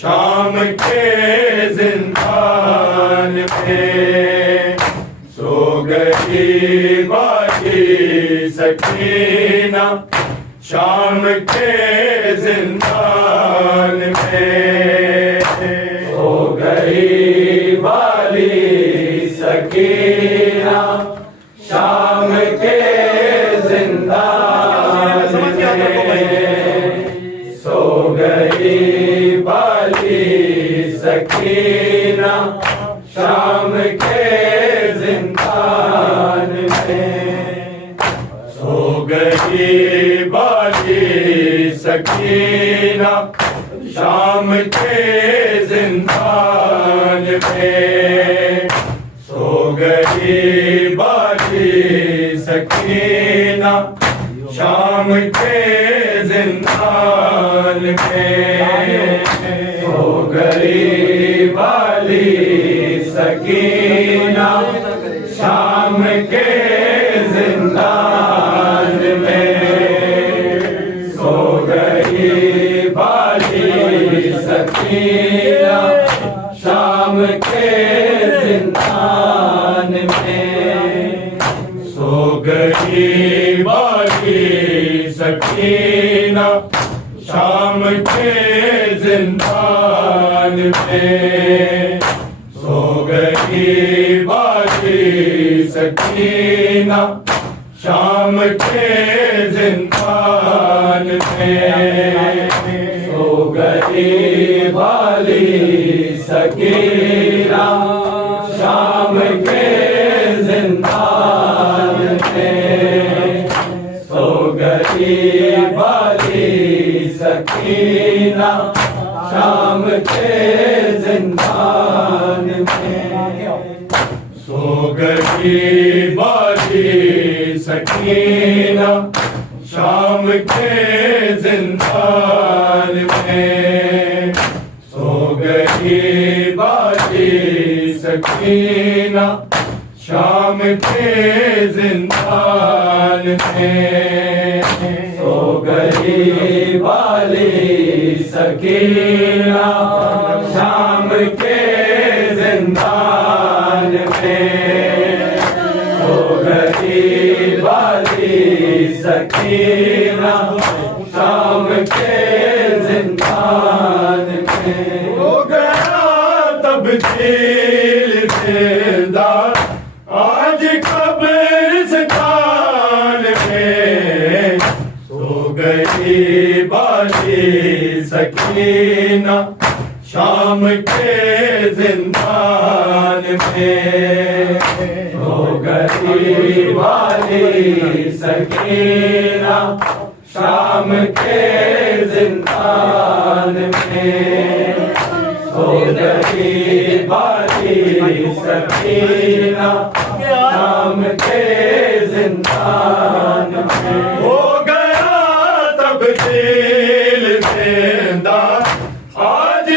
शाम के जिंदान में सो गई बाकी सकीना शाम के जिंदान में सो गई वाली सकीना शाम के जिंदान में सो गई वाली सकीना शाम के जिंदान में सो गई वाली सकीना शाम के जिंदान में सो गई वाली सकीना सकीना शाम के जिंदान में सो गई वाली सकीना शाम के जिंदान में सो गई वाली सकीना शाम के जिंदान में सो गई वाली सकीना शाम के जिंदान में सो गई वाली सकीना शाम के जिंदान में सो गई वाली सकीना शाम के जिंदान में सो गई वाली सकीना शाम के जिंदान में सो गई वाली सकीना शाम के जिंदान में सो गई वाली सकीना शाम के जिंदान में सो गई वाली सकीना शाम के जिंदान में सो गई वाली सकीना शाम के जिंदान में हो गया तब्दील जिंदा आज कब्रिस्तान में सो गई वाली सकीना शाम के जिंदान में सो गई वाली सकीना शाम के जिंदान में सो गई वाली सकीना शाम के जिंदान में हो गया तब्दील जिंदा आज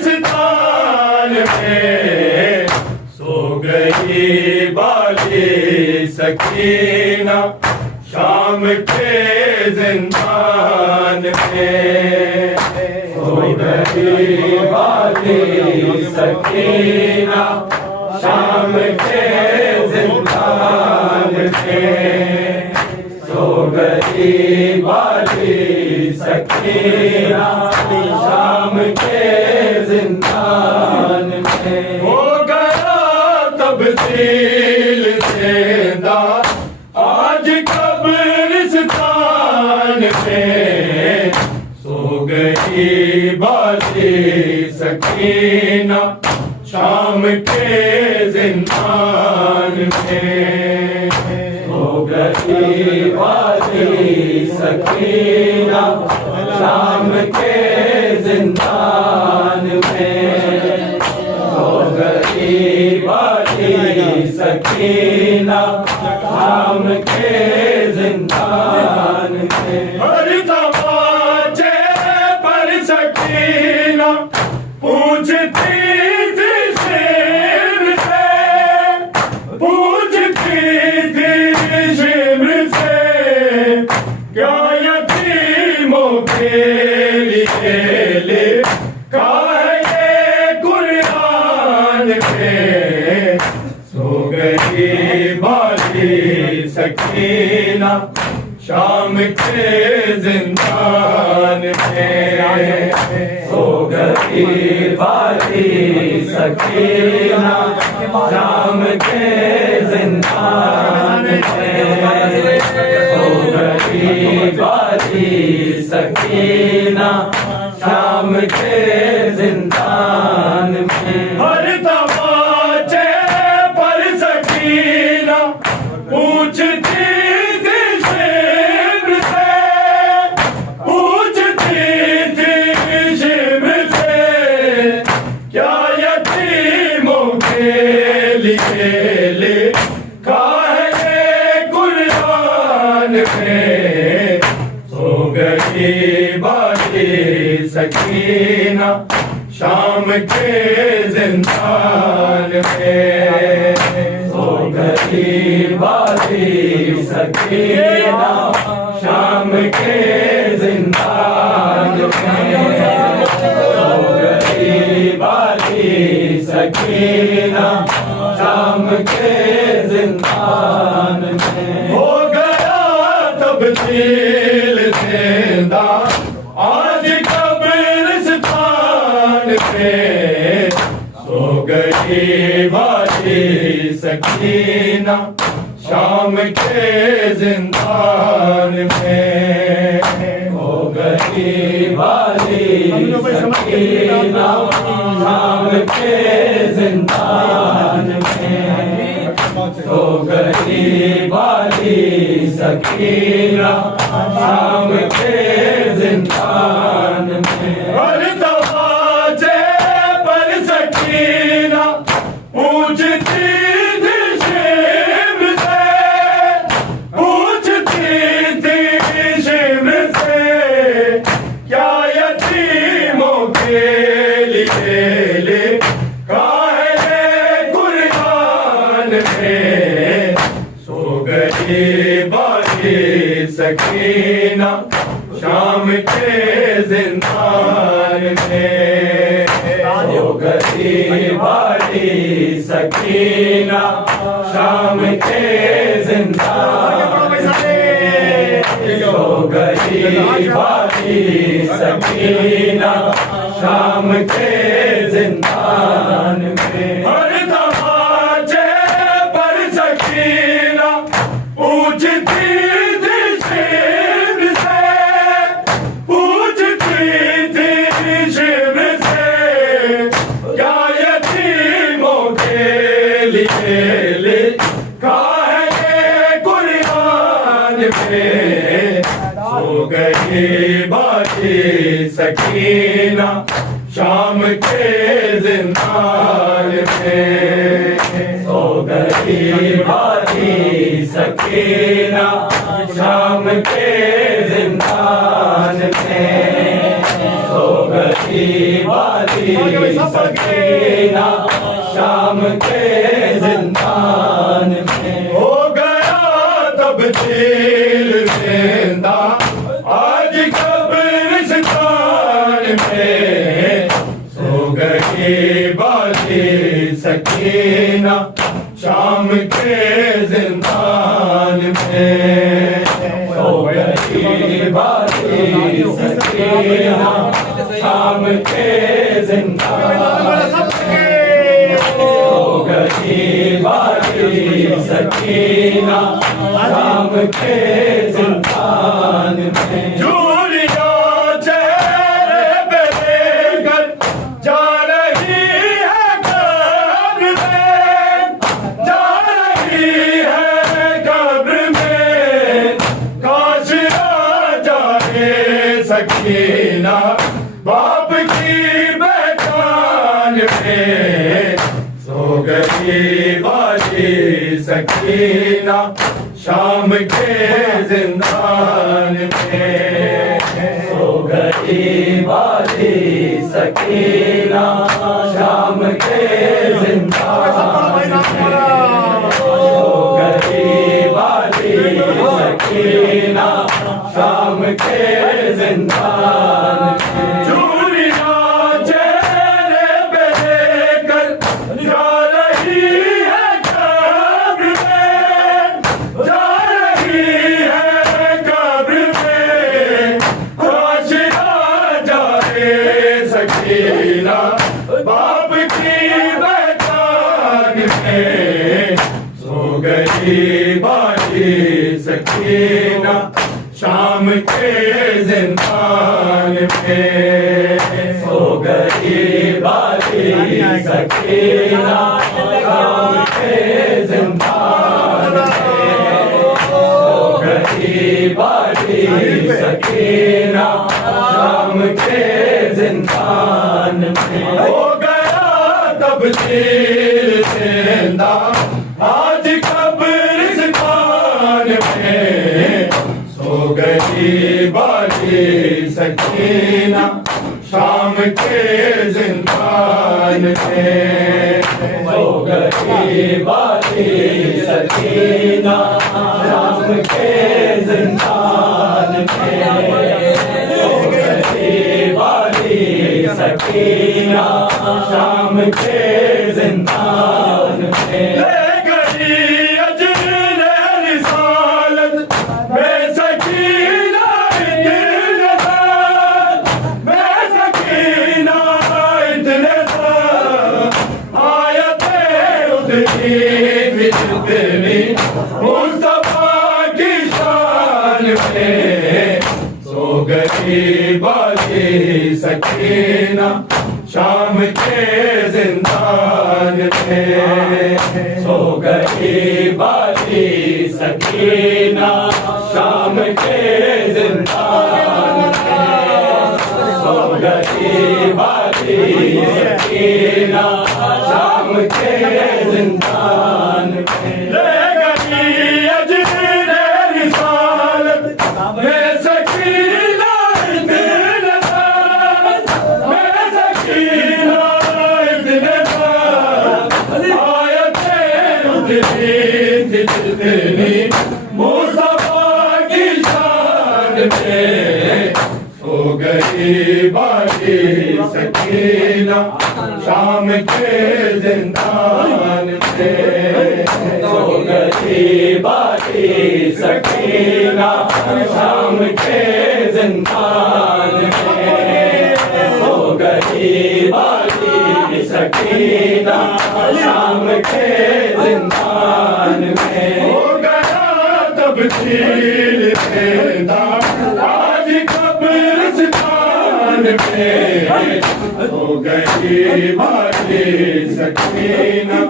कब्रिस्तान में सो गई वाली सकीना शाम के जिंदान में सो गई वाली सकीना शाम के जिंदान में सो गई वाली सकीना शाम के जिंदान में हो गया तब्दील जिंदा आज कब्रिस्तान में सो गई वाली सकीना शाम के जिंदान में सो गई वाली सकीना शाम के जिंदान में सो गई वाली सकीना शाम के जिंदान में हर दरवाजे पर सकीना पूछती सकीना शाम के जिंदान में सो गई वाली सकीना शाम के जिंदान में सो गई वाली सकीना शाम के जिंदान में हर दरवाजे पर सकीना पूछती थी शिब्र से पूछती थी शिब्र से क्या यतीमों के लिए लिखा है कुरान सकीना शाम के जिंदान में। सो गई वाली सकीना शाम के जिंदान में। सो गई वाली सकीना शाम के जिंदान में। हो गया तब्दील जिंदा आज कब्रिस्तान पे। सो गई वाली सकीना शाम के जिंदान में। हो गई वाली सकीना शाम के जिंदान में। हो गई वाली सकीना शाम के जिंदान में। हर दरवाजे पर सकीना पूछती थी शिव से, पूछती थी शिव से क्या यतीमों के लिए लिखा है कुरान में। सो गई वाली सकीना शाम के जिंदान में। हो गई वाली सकीना शाम के जिंदान में। हो गई वाली सकीना शाम के जिंदान में। हर दरवाजे पर सकीना पूछती थी शिव से, पूछती थी शिव से क्या यतीमों के लिए लिखा है कुरान में। सो गई वाली सकीना शाम के जिंदान में। सो गई वाली सकीना शाम के जिंदान में। सो गई वाली सकीना शाम के जिंदान में। हो गया तब्दील जिंदा आज कब्रिस्तान में। सो गई वाली सकीना शाम के जिंदान में। सो गई वाली सकीना शाम के जिंदान में। हो गई वाली सकीना शाम के जिंदान में। झूरियां चेहरे पे लेकर जा रही है कब्र में, जा रही है कब्र में। काश आ जाए सकीना बाप की पहचान में। सो गई वाली सकीना शाम के जिंदान में। सो गई वाली सकीना शाम के जिंदान में। सो गई वाली सकीना शाम के जिंदान में। झूरियां चेहरे पे लेकर जा रही है कब्र में, जा रही है कब्र में। काश आ जाए सकीना बाप की पहचान में। सो गई वाली सकीना शाम के जिंदान में। सो गई वाली सकीना शाम के जिंदान में। सो गई वाली सकीना शाम के जिंदान में। हो गया तब्दील जिंदा आज कब्रिस्तान में। सो गई वाली सकीना शाम के जिंदान में। सो गई बाती सकीना शाम के जिंदान में। सो गई बाती सकीना शाम के जिंदान में। ले गई अजर रिसालत बेसकीना इतने साल, बेसकीना इतने साल। आयतें उतरी जितनी मुस्तफा की शान में। सो गई बाती सकीना शाम के जिंदान में। सो गई बाती सकीना शाम के जिंदान में। सो गई बाती सकीना शाम के जिंदान में। ले गई अजर रिसालत बेसकीना इतने साल, बेसकीना इतने साल। आयतें उतरी जितनी मुस्तफा की शान में। सो गई बाती सकीना शाम के जिंदान में। सो गई बाती सकीना शाम के जिंदान में। सो गई बाती सकीना शाम के जिंदान में। हो गया तब्दील जिंदा आज कब्रिस्तान में। हो गई बाती सकीना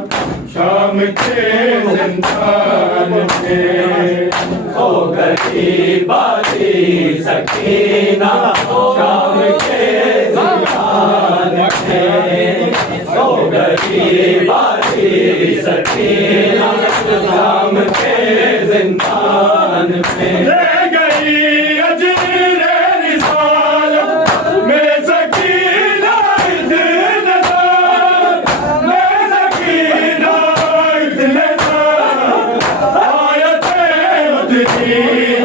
शाम के जिंदान में। सो गई बाती सकीना शाम के जिंदान में। सो गई बाती सकीना शाम के जिंदान में। ले गई अजर रिसालत में सकीना इतने साल, में सकीना इतने साल। आयतें उतरी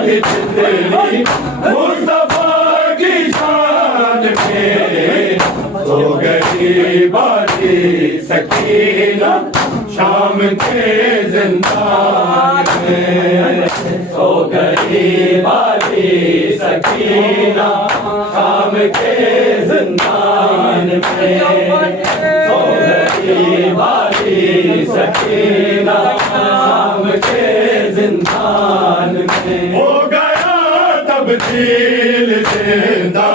जितनी मुस्तफा की शान में। सो गई बाती सकीना शाम के जिंदान में। सो गई बाती सकीना शाम के जिंदान में। सो गई बाती सकीना शाम के जिंदान में। हो गया तब्दील जिंदा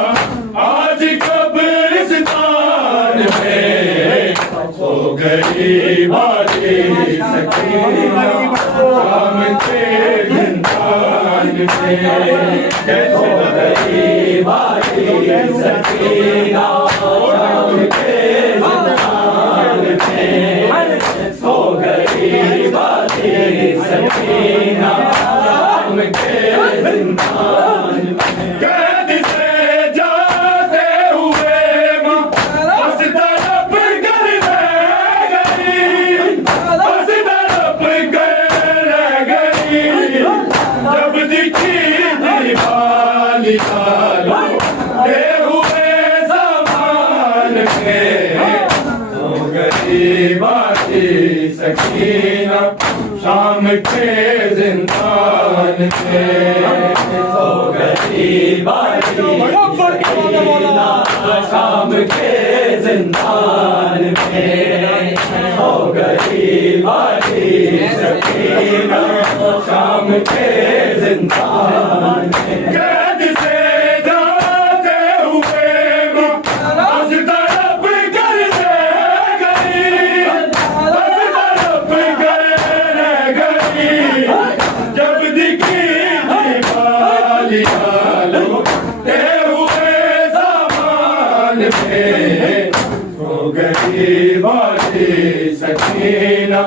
आज कब्रिस्तान में। हो गई बाती सकीना शाम के जिंदान में। सो गई बाती सकीना शाम के जिंदान में। सो गई बाती सकीना शाम के जिंदान में। कैद से जाते हुए माँ बस तड़प कर रह गई, बस तड़प कर रह गई। जब दिखी दीवाली लालो ते हुए ज़मान के। हो गई बाती सकीना शाम के जिंदान में। सो गई बाती सकीना शाम के जिंदान में। सो गई बाती सकीना शाम के जिंदान में। कैद से जाते हुए माँ बस तड़प कर रह गई, बस तड़प कर रह गई। जब दिखी दीवाली लालो ते हुए ज़मान में। हो गई बाती सकीना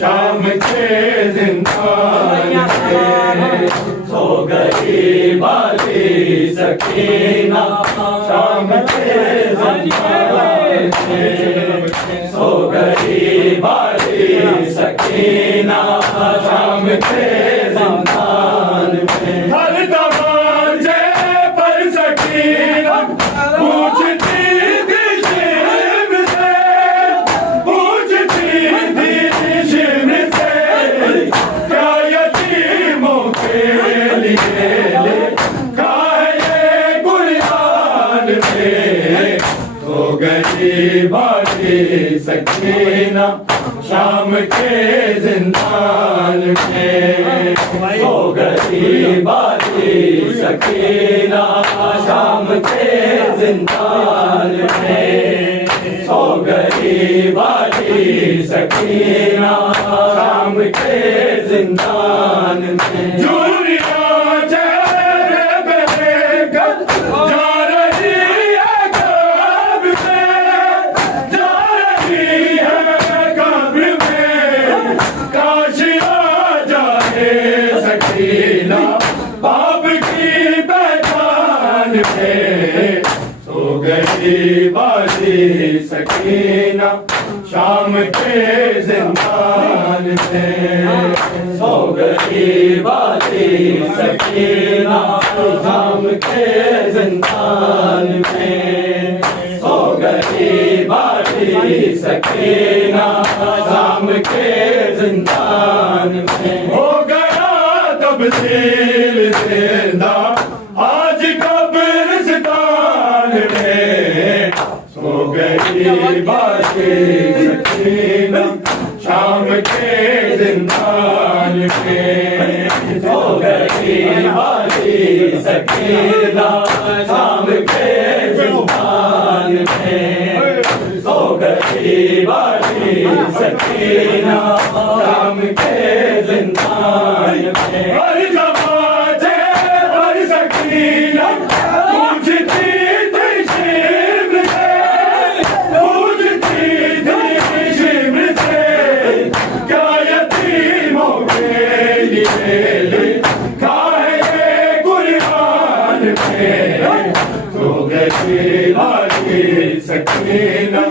शाम के जिंदान में। सो गई बाती सकीना शाम के ज़िंदान में सो गई बारी सकीना शाम के ज़िंदान में हर दरवाजे पर सकीना पूछती थी शिम से, पूछती थी शिम से, क्या यतीमों के लिए लिखा है ये कुरान में। तो गई बारी सकीना शाम के ज़िंदान में सो गई बारी सकीना शाम के ज़िंदान में सो गई बारी सकीना शाम के ज़िंदान में झुर्रियाँ चेहरे पे लेकर जा रही है कब्र में, जा रही है कब्र में। काश आ जाए सकीना बाप की पहचान में। सो गई बारी सकीना शाम के ज़िंदान में। सो गई बारी सकीना शाम के ज़िंदान में सो गई बारी सकीना शाम के ज़िंदान में हो गया तब्दील जिंदा आज कब्रिस्तान में। सो गई बारी सकीना शाम के ज़िंदान में। सो गई बारी सकीना शाम के ज़िंदान में सो गई बारी सकीना शाम के ज़िंदान में हर नमाज़े पर सकीना पूछती थी शिम से, पूछती थी शिम से, क्या यतीमों के लिए लिखा है ये कुरान में। सो गई बारी सकीना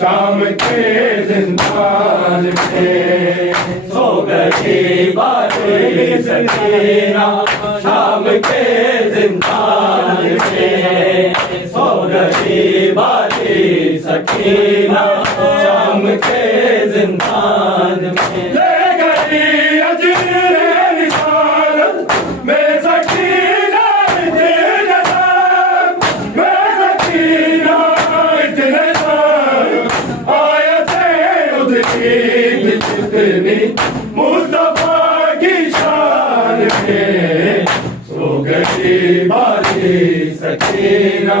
शाम के ज़िंदान में। सो गई बारी सकीना शाम के ज़िंदान में सो गई बारी सकीना शाम के ज़िंदान में ले गई अजरे रिसालत में सकीना इतने तक, में सकीना इतने तक। आयतें उतरी जितनी मुस्तफा की शान में। सो गई बारी सकीना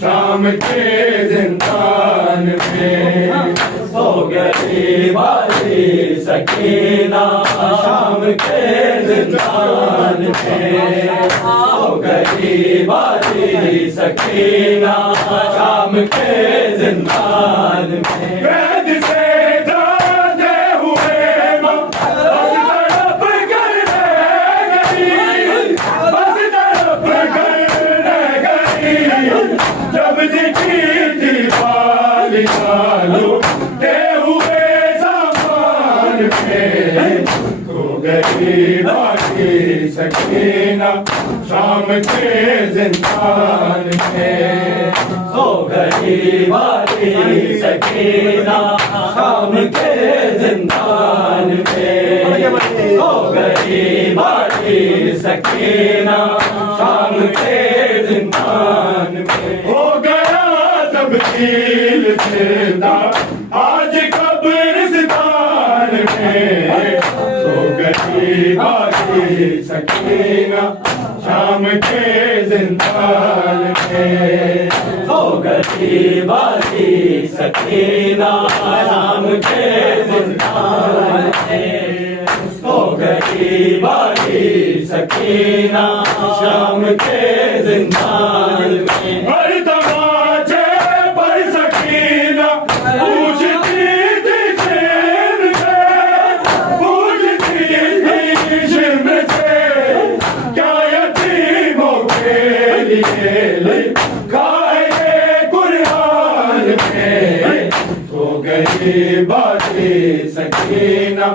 शाम के ज़िंदान में। सो गई बारी सकीना शाम के ज़िंदान में सो गई बारी सकीना शाम के ज़िंदान में वैद से जाते हुए माँ बस तड़प कर रह गई, बस तड़प कर रह गई। जब दिखी थी बाली चालू के हुए सामान में। तो गई बाकी सकीना शाम के ज़िंदान में। सो गई बारी सकीना शाम के ज़िंदान में सो गई बारी सकीना शाम के ज़िंदान में हो गया तब्दील जिंदा आज कब्रिस्तान में। सो गई बाकी सकीना शाम के ज़िंदान में। सो गई बारी सकीना शाम के ज़िंदान में सो गई बारी सकीना शाम के ज़िंदान में हर तमाचे पर सकीना पूछती थी शिम से, पूछती थी शिम से, क्या यतीमों के लिए गरीबा की सकीना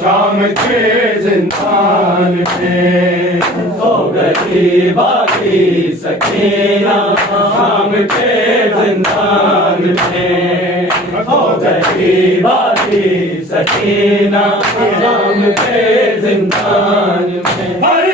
शाम के जिंदान में। ओ गरीबा की सकीना शाम के जिंदान में। ओ गरीबा की सकीना शाम के जिंदान में। हर